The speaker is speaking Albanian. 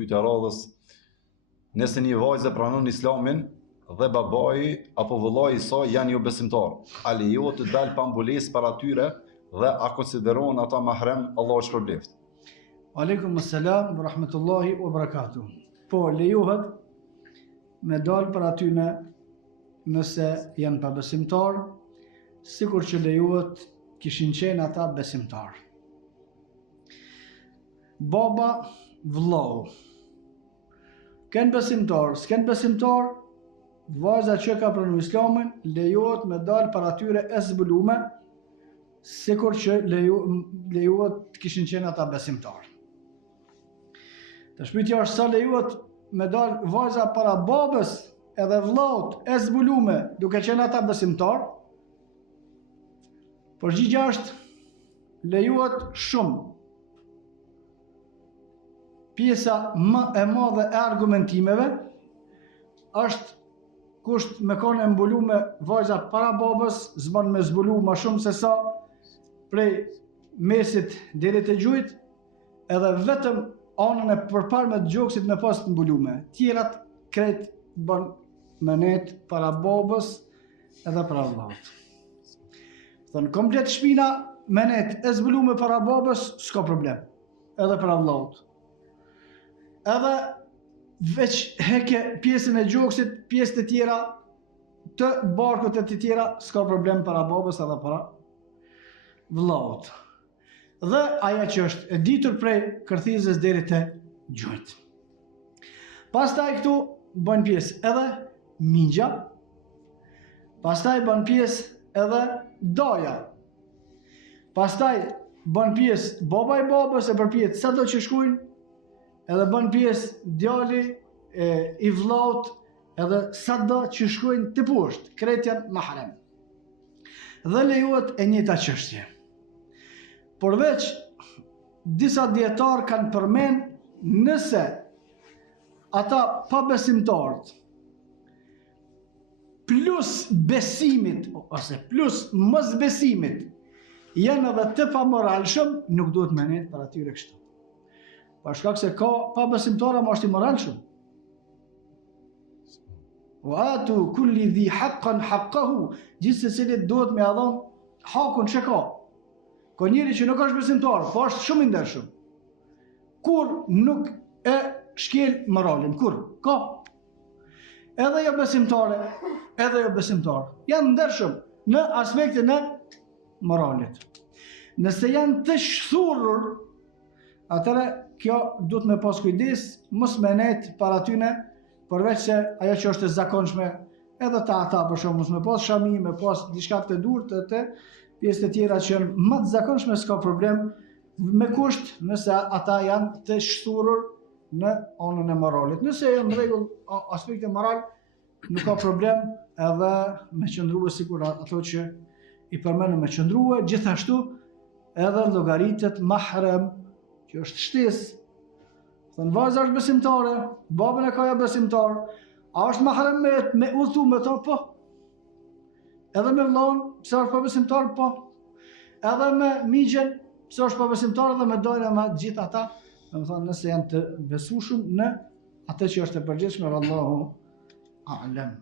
pyetja e radhës. Nëse një vajzë pranon Islamin dhe babai apo vëllai i saj janë jo besimtar, a lejohet të dalë pa mbulesë para tyre dhe a konsiderohen ata mahrem? Allahu shpërbleft. Aleikum assalam wa rahmatullahi wa barakatuh. Po, lejohet me dalë para tyre nëse janë pa besimtar, sikur që lejohet kishin qenë ata besimtar. Baba, vllau, kënë besimtar, s'kënë besimtar, vajza që ka pranuar Islamin, lejohet me dalë para tyre e zbulume, sikur që lejohet të kishin qenë ata besimtar. Të shpytja është sa lejohet me dalë vajza para babës edhe vllaut e zbulume duke qenë ata besimtar. Përgjigja është lejohet shumë. Pjesa më e madhe e argumentimeve është kusht me kanë e mbulume vajza para babës, zban me zbulu më shumë se sa prej mesit deri te gjujt, edhe vetëm anën e përparme të gjoksit me pas të mbulume. Tjerat krejt bën me net para babës edhe para vllaut. Thonë komplet shpina me net e zbulume para babës, s'ka problem, edhe para vllaut. Edhe veç heke pjesën e gjoksit, pjesët e tjera të barkut e të tjera, s'ka problem para babës edhe para vllaut. Dhe aja që është e ditur prej kërthizës deri te gjojt. Pastaj këtu bën pjesë edhe mingja, pastaj bën pjesë edhe daja, pastaj bën pjesë baba i babës e përpjet sa do që shkujnë, edhe bën pjesë djali i vllaut edhe sa do që shkojnë të poshtë, krejt janë mahrem. Dhe lejohet e njëjta çështje. Përveç disa dietar kanë përmend nëse ata pa besimtarët plus besimit ose plus mos besimit janë edhe të pamoralshëm, nuk duhet me net para tyre kështu. Pa shkak se ka pa besimtara ma është i moralshëm. Wa atu kulli dhi haqqan haqqahu, gjithë se cilit duhet me adhon hakun që ka. Ka njëri që nuk është besimtar, po është shumë i ndershëm. Kur nuk e shkel moralin, kur? Ka. Edhe jo besimtare, edhe jo besimtar. Janë ndershëm në aspektin e moralit. Nëse janë të shthurur, atëre kjo duhet me pas kujdes, mos me net para tyne, përveç se ajo që është e zakonshme, edhe ta ata për shumë, mos me pas shami, me pas diçka të durt, të pjesë të tjera që janë më të zakonshme, s'ka problem, me kusht nëse ata janë të shthurur në anën e moralit. Nëse janë në rregull aspekti moral, nuk ka problem edhe me qëndruar sikur ato që i përmendëm me qëndruar, gjithashtu edhe llogaritet mahrem, që është shtesë. Thënë vajza është besimtare, babën e ka besimtar, a është mahrem me udhëtu me to? Po. Edhe me vllaun, pse është pa besimtar? Po. Edhe me migjen, pse është pa besimtar, edhe me dojnë me gjithë ata, nëse janë të besueshëm në atë që është e përgjithshme, vallahu a'lam.